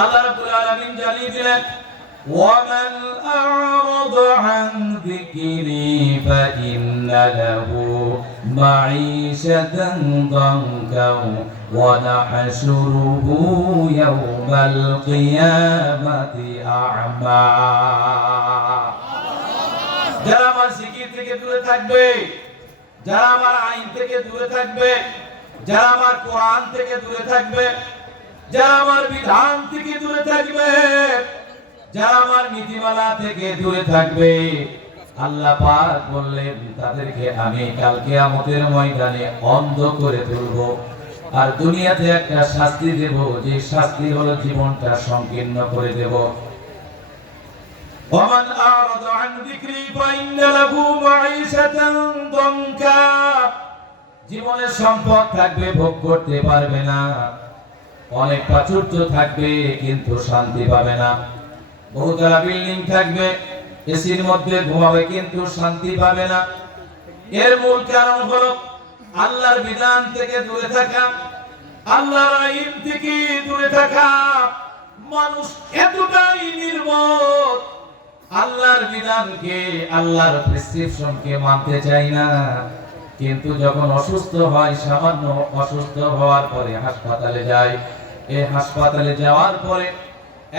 আল্লাহ রাব্বুল আলামিন জানিয়ে দিলেন ومن أعرض عن ذكري فإن له معيشة ضنكا ونحشره يوم القيامة أعمى যারা আমার জিকির থেকে দূরে থাকবে, যারা আমার আইন থেকে দূরে থাকবে, যারা আমার কোরআন থেকে দূরে থাকবে, যারা আমার বিধান থেকে দূরে থাকবে, যারা আমার নীতিমালা থেকে দূরে থাকবে, আল্লাহ পাক বললেন তাদেরকে আমি কাল কিয়ামতের ময়দানে অন্ধ করে তুলব আর দুনিয়াতে একটা শাস্তি দেব, যে শাস্তি হলো জীবনটা সংকীর্ণ করে দেব। ومن أعرض عن ذكري فإن له معيشة ضنكا জীবনে সম্পদ থাকবে, ভোগ করতে পারবে না, অনেক প্রাচুর্য থাকবে কিন্তু শান্তি পাবে না, বহুতলা বিল্ডিং থাকবে, এসির মধ্যে ঘুমাবে কিন্তু শান্তি পাবে না। এর মূল কারণ হলো আল্লাহর বিধান থেকে দূরে থাকা, আল্লাহর আইন থেকে দূরে থাকা। মানুষ এতটাই নির্বোধ, আল্লাহর বিধানকে, আল্লাহর প্রেসক্রিপশনকে মানতে চায় না, কিন্তু যখন অসুস্থ হয়, সামান্য অসুস্থ হওয়ার পরে হাসপাতালে যায়, এই হাসপাতালে যাওয়ার পরে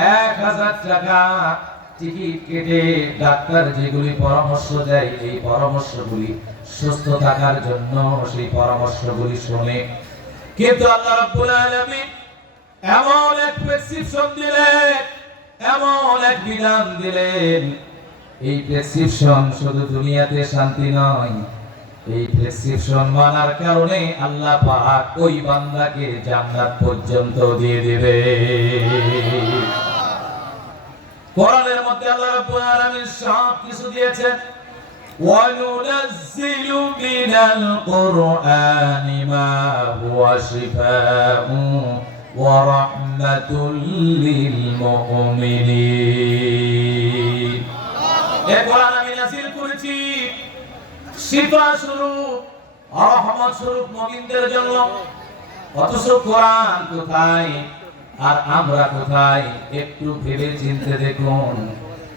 1000 টাকা টিকিট কেটে ডাক্তার যেগুলি পরামর্শ দেয়, এই পরামর্শগুলি সুস্থ থাকার জন্য সেই পরামর্শগুলি শুনে, কিন্তু আল্লাহ রাব্বুল আলামিন এমন এক প্রেসক্রিপশন দিলেন, এমন এক বিধান দিলেন, এই প্রেসক্রিপশন শুধু দুনিয়াতে শান্তি নয়, এই প্রেসক্রিপশন মানার কারণে আল্লাহ পাক ওই বান্দাকে জান্নাত পর্যন্ত দিয়ে দিবে। কোরআনের মধ্যে আল্লাহ রাব্বুল আলামিন সব কিছু দিয়েছেন। ওয়া নুনাজ্জিলু মিনাল কুরআনি মা হুয়া শিফাউন ওয়া রাহমাতুল লিল মুমিনিন। এই কোরআন আমি নাযিল করেছি শিফা স্বরূপ, রহমত স্বরূপ মুমিনদের জন্য। অথচ কোরআন কোথায় আর আমরা কোথায়? একটু ভেবে চিন্তে দেখুন।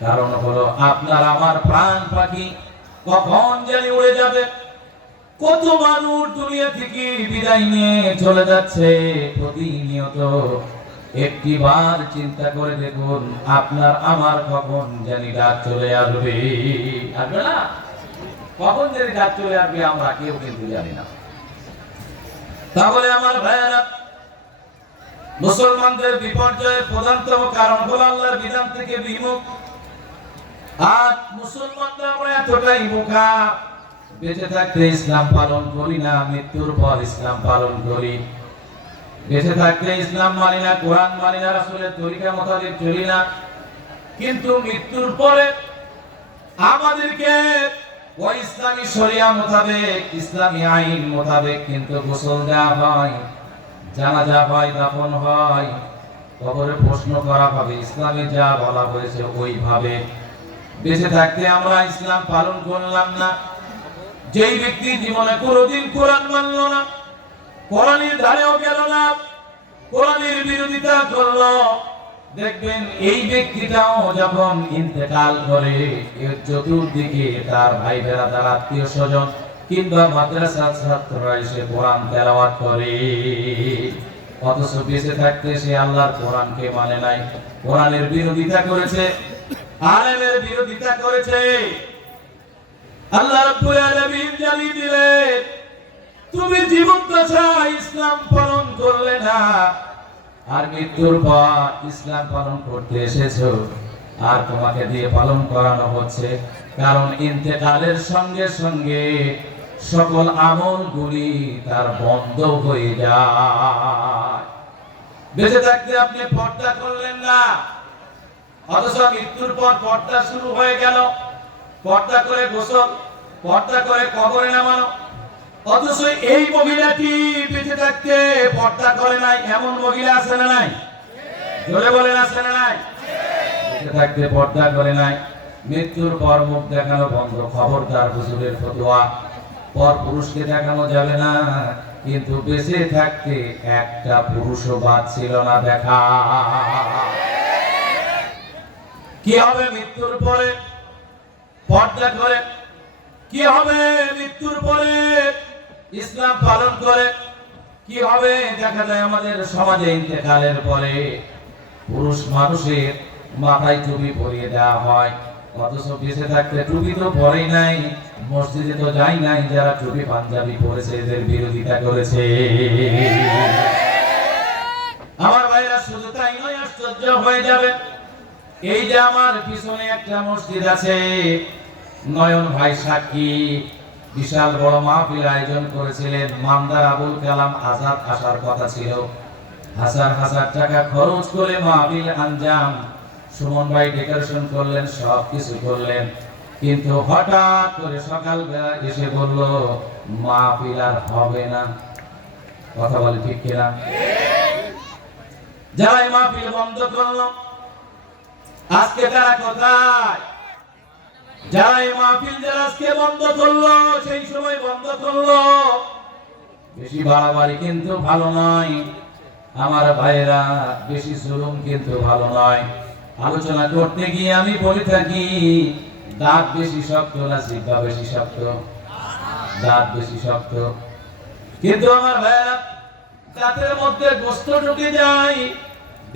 কারণ হলো আপনার আমার প্রাণ পাখি কখন জানি উড়ে যাবে। কত মানুষ দুনিয়া থেকে বিদায় নিয়ে চলে যাচ্ছে প্রতিনিয়ত। একটিবার চিন্তা করে দেখুন, আপনার আমার কখন জানি ডাক চলে আসবে। আসবে না? কখন জানি ডাক চলে আসবে আমরা কেউ কিন্তু জানি না। তাহলে আমার ভাইয়েরা, মুসলমানদের বিপর্যয়ের প্রধানতম কারণ হলো আল্লাহর বিধান থেকে বিমুখ। আর মুসলমানরা আমরা এতটাই বোকা, বেঁচে থাকতে ইসলাম পালন করি না, মৃত্যুর পর ইসলাম পালন করি। বেঁচে থাকতে ইসলাম মানি না, কোরআন মানি না, রাসূলের তরিকা মোতাবেক চলি না, কিন্তু মৃত্যুর পরে আমাদেরকে ওই ইসলামী শরিয়া মোতাবেক, ইসলামী আইন মোতাবেক কিন্তু গোসল দেওয়া হয়, জানাজা হয়, দাফন হয়, কবরে প্রশ্ন করা হবে, ইসলামে যা বলা হয়েছে ওইভাবে। বেঁচে থাকতে আমরা ইসলাম পালন করলাম না। যেই ব্যক্তি জীবনে কোনোদিন কোরআন মানল না, কোরআনের ধারেও গেল না, কোরআনের বিরোধিতা করলো, দেখবেন এই ব্যক্তিটাও যখন ইন্তেকাল করে এর চতুর্দিকে তার ভাই বেড়াদার, আত্মীয় স্বজন কিংবা মাদ্রাসার ছাত্ররা এসে কোরআন তেলাওয়াত করে। অথচ বেঁচে থাকতে সে আল্লাহর কোরআনকে মানে নাই, কোরআনের বিরোধিতা করেছে, আলেমের বিরোধিতা করেছে। আল্লাহ রাব্বুল আলামিন জানিয়ে দিলেন, তুমি জীবন দশায় ইসলাম পালন করলে না, আর মৃত্যুর পর ইসলাম পালন করতে এসেছো, আর তোমাকে দিয়ে পালন করানো হচ্ছে। কারণ ইন্তেকালের সঙ্গে সঙ্গে সকল আমলগুলি তার বন্ধ হয়ে যায়। বেঁচে থাকতে আপনি পর্দা করলেন না, অথচ মৃত্যুর পর পর্দা শুরু হয়ে গেল। পর্দা করে গোসল, পর্দা করে কবরে নামানো। অথচ এই মহিলাটি বেঁচে থাকতে পর্দা করে নাই, এমন মহিলা আছে না নাই? জোরে বলেন আছে না নাই? বেঁচে থাকতে পর্দা করে নাই, মৃত্যুর পর মুখ দেখানো বন্ধ। খবরদার, হুজুরের ফতোয়া, পর পুরুষকে দেখানো যাবে না। কিন্তু বেঁচে থাকতে একটা পুরুষও বাদ ছিল না দেখা। কি হবে মৃত্যুর পরে? পর্দা করে। কি হবে মৃত্যুর পরে? ইসলাম পালন করে। কি হবে? দেখা যায় আমাদের সমাজে ইন্তেকালের পরে পুরুষ মানুষের মাথায় টুপি পরিয়ে দেওয়া হয়, অথচ বেঁচে থাকতে টুপি তো পরেই নাই, মসজিদে তো যাই নাই। যারা টুপি পাঞ্জাবি পরেছে এদের বিরোধিতা করেছে। আমার ভাইরা, শুধু তাই নয়, আশ্চর্য হয়ে যাবে। এই যে আমার পিছনে একটা মসজিদ আছে, নয়ন ভাই সাক্ষী, বিশাল বড় মাহফিল আয়োজন করেছিলেন। মামদার আবুল কালাম আজাদ আসার কথা ছিল, হাজার হাজার টাকা খরচ করে মাহফিল আঞ্জাম। সুমন ভাই ডেকোরেশন করলেন, সব কিছু করলেন, কিন্তু হঠাৎ করে সকালবেলা এসে বলল মাহফিল আর হবে না। কথা বলে ঠিক কিনা? যারা এই মাহফিল বন্ধ করলো, আজকে তারা কোথায়? যারা এই মাহফিল যারা আজকে বন্ধ করলো, সেই সময় বন্ধ করলো। বেশি বাড়াবাড়ি কিন্তু ভালো নয় আমার ভাইরা, বেশি জুলুম কিন্তু ভালো নয়। আলোচনা করতে গিয়ে আমি বলে থাকি, দাঁত বেশি শক্ত না জিহ্বা বেশি শক্ত? দাঁত বেশি শক্ত, কিন্তু আমার ভাইরা দাঁতের মধ্যে গোশত ঢুকে যায়।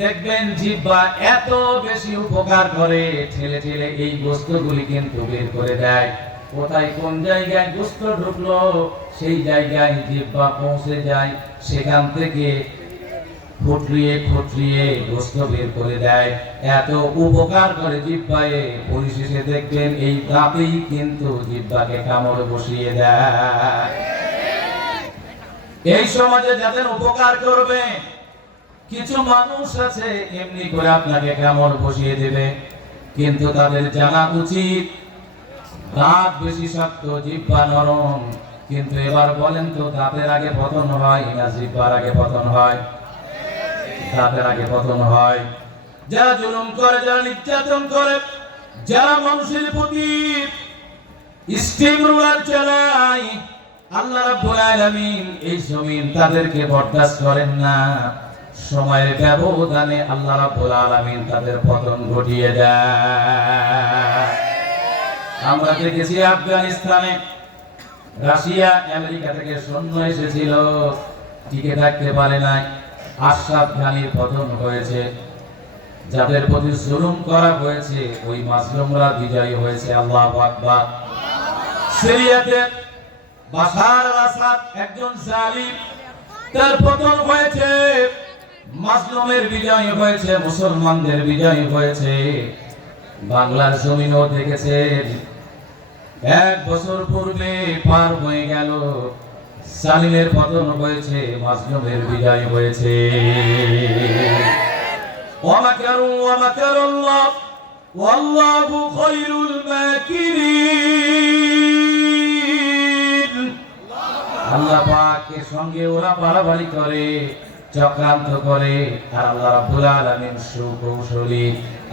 দেখবেন জিহ্বা এত বেশি উপকার করে, ঠেলে ঠেলে এই গোশতগুলি কিন্তু বের করে দেয়। কোথায় কোন জায়গায় গোশত ঢুকলো সেই জায়গায় জিহ্বা পৌঁছে যায়, সেখান থেকে ফুটলিয়ে ফুটলিয়ে গোশত বের করে দেয়। এত উপকার করে জিহ্বায়, পরিশেষে দেখবেন এই দাঁতেই কিন্তু জিহ্বাকে কামড়ে বসিয়ে দেয়। এই সমাজে যাদের উপকার করবে, কিছু মানুষ আছে এমনি করে আপনাকে কামড় বসিয়ে দেবে, কিন্তু তাদের জানা উচিত দাঁত বেশি শক্ত, জিহ্বা নরম। কিন্তু এবার বলেন তো, দাঁতের আগে পতন হয় না জিহ্বার আগে পতন হয়? দাঁতের আগে পতন হয়। যারা জুলুম করে, যারা নির্যাতন করে, যারা মানুষের প্রতি স্টিম রুলার চালায়, আল্লাহ রাব্বুল আলামিন এই জমিন তাদেরকে বরদাস্ত করেন না। সময়ের ব্যবধানে আল্লাহ রাব্বুল আলামিন তাদের পতন ঘটিয়ে দেয়। আমরা দেখেছি আফগানিস্তানে রাশিয়া আমেরিকা থেকে সৈন্য এসেছিল, টিকে থাকতে পারে নাই, আশরাফ ঘানির পতন হয়েছে। যাদের প্রতি জুলুম করা হয়েছে ওই মাজলুমরা বিজয়ী হয়েছে। আল্লাহু আকবার। সিরিয়াতে বাশার আল আসাদ একজন জালিম, তার পতন হয়েছে, মাজলুমের বিজয় হয়েছে, মুসলমানদের বিজয় হয়েছে। বাংলার জমিনও দেখেছেন, 1 বছর পূর্বে পার হয়ে গেল, জালিমের পতন হয়েছে, মাজলুমের বিজয় হয়েছে। ওয়া মাকারু ওয়া মাকারাল্লাহ ওয়াল্লাহু খায়রুল মাকিরিন। আল্লাহ পাকের সঙ্গে ওরা বাড়াবাড়ি করে, চক্রান্ত করে, আর আল্লাহ রাব্বুল আলামিন সুকৌশলী।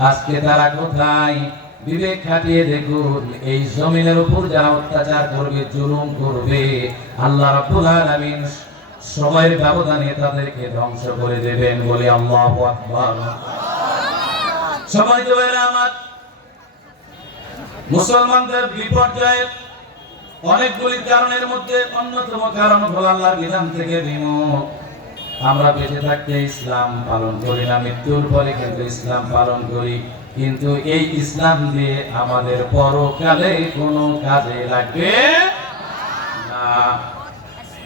আজকে তারা কোথায়? বিবেক খাটিয়ে দেখুন, এই জমিনের উপর যারা অত্যাচার করবে, জুলুম করবে, আল্লাহ রাব্বুল আলামিন সময়ের ব্যবধানে তাদেরকে ধ্বংস করে দেবেন। বলে আল্লাহু আকবার। সময় দেবেন আমার মুসলমানদের বিপর্যয়ের অনেকগুলি কারণের মধ্যে অন্যতম কারণ হলো আল্লাহর বিধান থেকে বিমুখ। আমরা বেঁচে থাকতে ইসলাম পালন করি না, মৃত্যুর পরে কিন্তু ইসলাম পালন করি, কিন্তু এই ইসলাম দিয়ে আমাদের পরকালে কোনো কাজে লাগবে না।